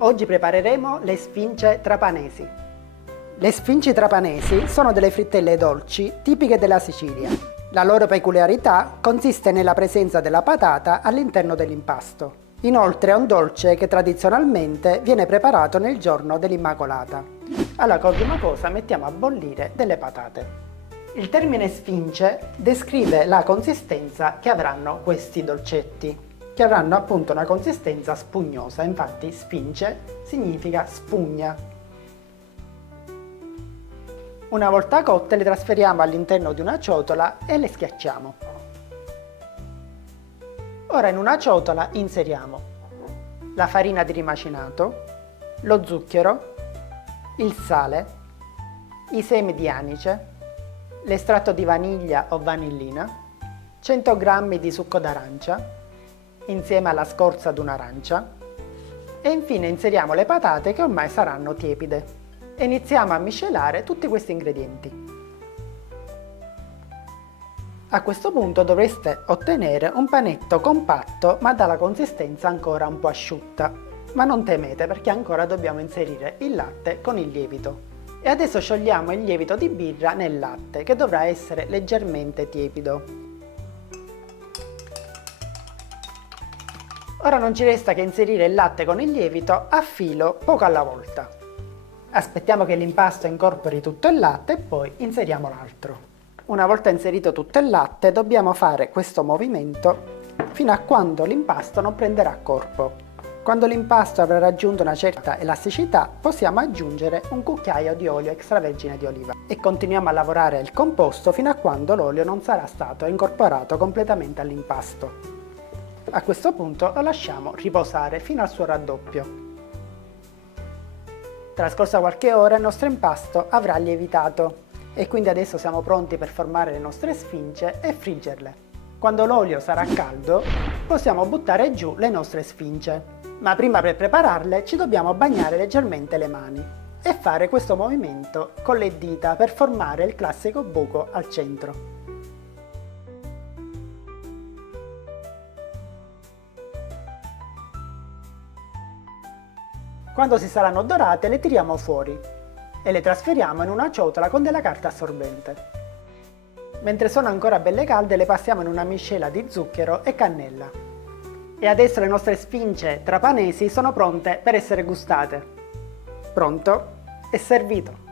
Oggi prepareremo le sfince trapanesi. Le sfinci trapanesi sono delle frittelle dolci tipiche della Sicilia. La loro peculiarità consiste nella presenza della patata all'interno dell'impasto. Inoltre è un dolce che tradizionalmente viene preparato nel giorno dell'Immacolata. Allora, come prima cosa mettiamo a bollire delle patate. Il termine sfince descrive la consistenza che avranno questi dolcetti, che avranno appunto una consistenza spugnosa, infatti sfince significa spugna. Una volta cotte le trasferiamo all'interno di una ciotola e le schiacciamo. Ora in una ciotola inseriamo la farina di rimacinato, lo zucchero, il sale, i semi di anice, l'estratto di vaniglia o vanillina, 100 g di succo d'arancia, insieme alla scorza di un'arancia e infine inseriamo le patate che ormai saranno tiepide e iniziamo a miscelare tutti questi ingredienti. A questo punto dovreste ottenere un panetto compatto ma dalla consistenza ancora un po' asciutta, ma non temete perché ancora dobbiamo inserire il latte con il lievito. E adesso sciogliamo il lievito di birra nel latte che dovrà essere leggermente tiepido. Ora non ci resta che inserire il latte con il lievito a filo poco alla volta. Aspettiamo che l'impasto incorpori tutto il latte e poi inseriamo l'altro. Una volta inserito tutto il latte dobbiamo fare questo movimento fino a quando l'impasto non prenderà corpo. Quando l'impasto avrà raggiunto una certa elasticità possiamo aggiungere un cucchiaio di olio extravergine di oliva e continuiamo a lavorare il composto fino a quando l'olio non sarà stato incorporato completamente all'impasto. A questo punto lo lasciamo riposare fino al suo raddoppio. Trascorsa qualche ora il nostro impasto avrà lievitato e quindi adesso siamo pronti per formare le nostre sfince e friggerle. Quando l'olio sarà caldo possiamo buttare giù le nostre sfince, ma prima per prepararle ci dobbiamo bagnare leggermente le mani e fare questo movimento con le dita per formare il classico buco al centro. Quando si saranno dorate le tiriamo fuori e le trasferiamo in una ciotola con della carta assorbente. Mentre sono ancora belle calde le passiamo in una miscela di zucchero e cannella. E adesso le nostre sfince trapanesi sono pronte per essere gustate. Pronto? E servito!